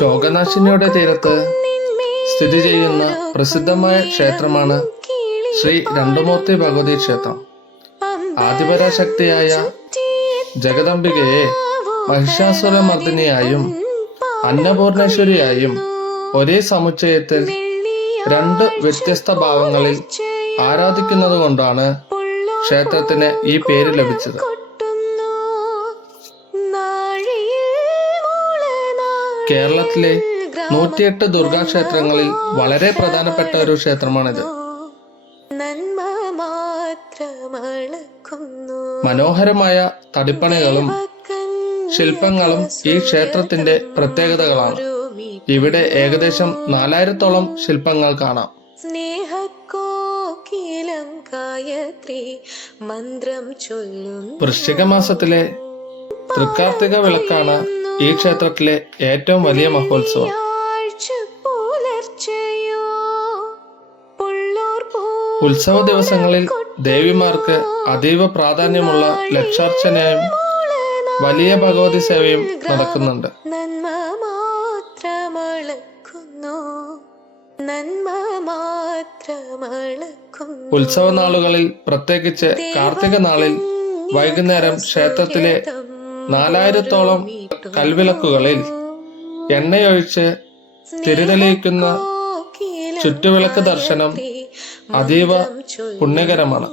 ശോകനാശിനിയുടെ തീരത്ത് സ്ഥിതി ചെയ്യുന്ന പ്രസിദ്ധമായ ക്ഷേത്രമാണ് ശ്രീ രണ്ടുമൂർത്തി ഭഗവതി ക്ഷേത്രം. ആദിപരാശക്തിയായ ജഗദംബികയെ മഹിഷാസുരമർദിനിയായും അന്നപൂർണേശ്വരിയായും ഒരേ സമുച്ചയത്തിൽ രണ്ട് വ്യത്യസ്ത ഭാവങ്ങളിൽ ആരാധിക്കുന്നതുകൊണ്ടാണ് ക്ഷേത്രത്തിന് ഈ പേര് ലഭിച്ചത്. കേരളത്തിലെ 108 ദുർഗാക്ഷേത്രങ്ങളിൽ വളരെ പ്രധാനപ്പെട്ട ഒരു ക്ഷേത്രമാണിത്. മനോഹരമായ തടിപ്പണികളും ശില്പങ്ങളും ഈ ക്ഷേത്രത്തിന്റെ പ്രത്യേകതകളാണ്. ഇവിടെ ഏകദേശം 4000-ഓളം ശില്പങ്ങൾ കാണാം. വൃശ്ചിക മാസത്തിലെ തൃക്കാർത്തിക വിളക്കാണ് ഈ ക്ഷേത്രത്തിലെ ഏറ്റവും വലിയ മഹോത്സവം. ഉത്സവ ദിവസങ്ങളിൽ ദേവിമാർക്ക് അതീവ പ്രാധാന്യമുള്ള ലക്ഷാർച്ചനയും വലിയ ഭഗവതി സേവയും നടക്കുന്നുണ്ട്. ഉത്സവ നാളുകളിൽ, പ്രത്യേകിച്ച് കാർത്തിക നാളിൽ വൈകുന്നേരം ക്ഷേത്രത്തിലെ 4000-ഓളം കൽവിളക്കുകളിൽ എണ്ണയൊഴിച്ച് തിരിതെളിയിക്കുന്ന ചുറ്റുവിളക്ക് ദർശനം അതീവ പുണ്യകരമാണ്.